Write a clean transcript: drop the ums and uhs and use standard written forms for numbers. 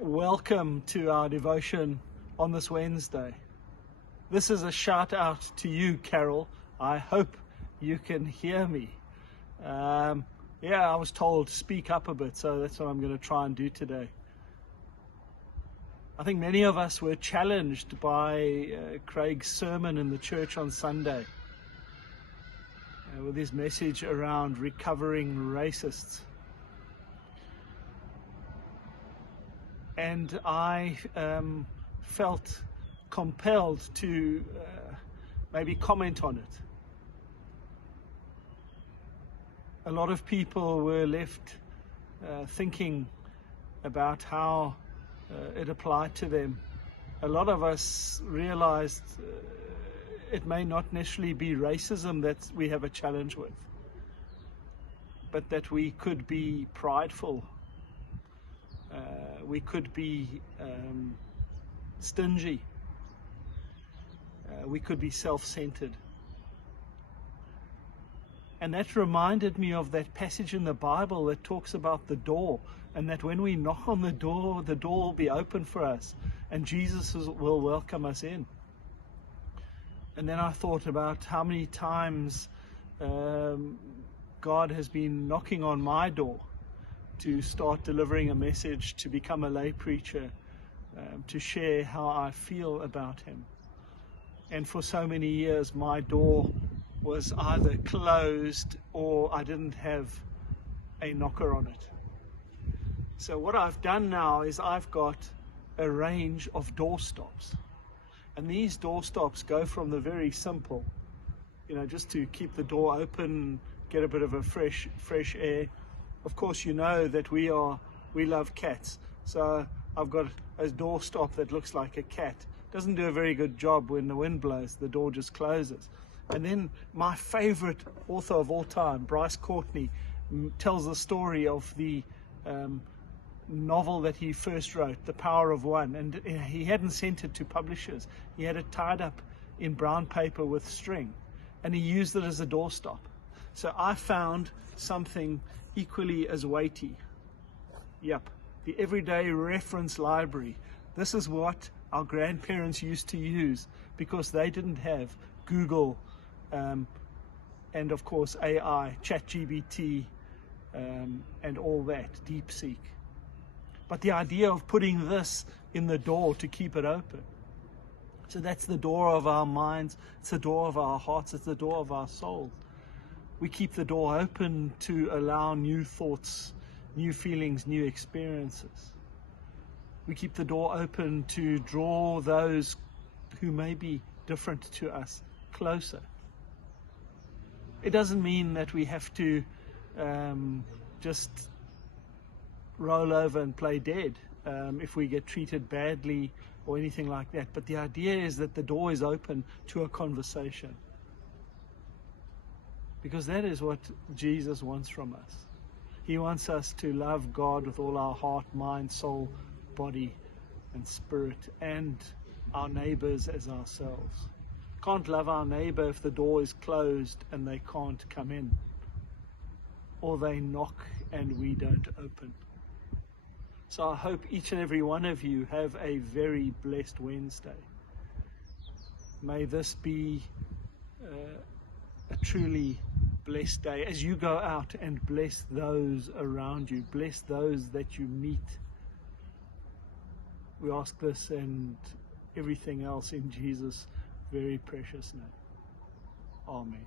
Welcome to our devotion on this Wednesday. This is a shout out to you, Carol. I hope you can hear me. I was told to speak up a bit, so that's what I'm going to try and do today. I think many of us were challenged by Craig's sermon in the church on Sunday with his message around recovering racists. And I felt compelled to maybe comment on it. A lot of people were left thinking about how it applied to them. A lot of us realized it may not necessarily be racism that we have a challenge with, but that we could be prideful. We could be stingy. We could be self-centered. And that reminded me of that passage in the Bible that talks about the door, and that when we knock on the door will be open for us, and Jesus will welcome us in. And then I thought about how many times God has been knocking on my door to start delivering a message, to become a lay preacher, to share how I feel about him. And for so many years, my door was either closed or I didn't have a knocker on it. So what I've done now is I've got a range of doorstops. And these doorstops go from the very simple, just to keep the door open, get a bit of a fresh air. Of course, you know that we love cats. So I've got a doorstop that looks like a cat. Doesn't do a very good job when the wind blows, the door just closes. And then my favorite author of all time, Bryce Courtney, tells the story of the novel that he first wrote, The Power of One. And he hadn't sent it to publishers. He had it tied up in brown paper with string. And he used it as a doorstop. So I found something equally as weighty. Yep, the Everyday Reference Library. This is what our grandparents used to use because they didn't have Google and of course AI, ChatGPT, and all that, DeepSeek. But the idea of putting this in the door to keep it open. So that's the door of our minds, it's the door of our hearts, it's the door of our souls. We keep the door open to allow new thoughts, new feelings, new experiences. We keep the door open to draw those who may be different to us closer. It doesn't mean that we have to just roll over and play dead if we get treated badly or anything like that. But the idea is that the door is open to a conversation. Because that is what Jesus wants from us. He wants us to love God with all our heart, mind, soul, body, and spirit, and our neighbors as ourselves. Can't love our neighbor if the door is closed and they can't come in, or they knock and we don't open. So I hope each and every one of you have a very blessed Wednesday. May this be a truly blessed day as you go out and bless those around you, bless those that you meet. We ask this and everything else in Jesus' very precious name. Amen.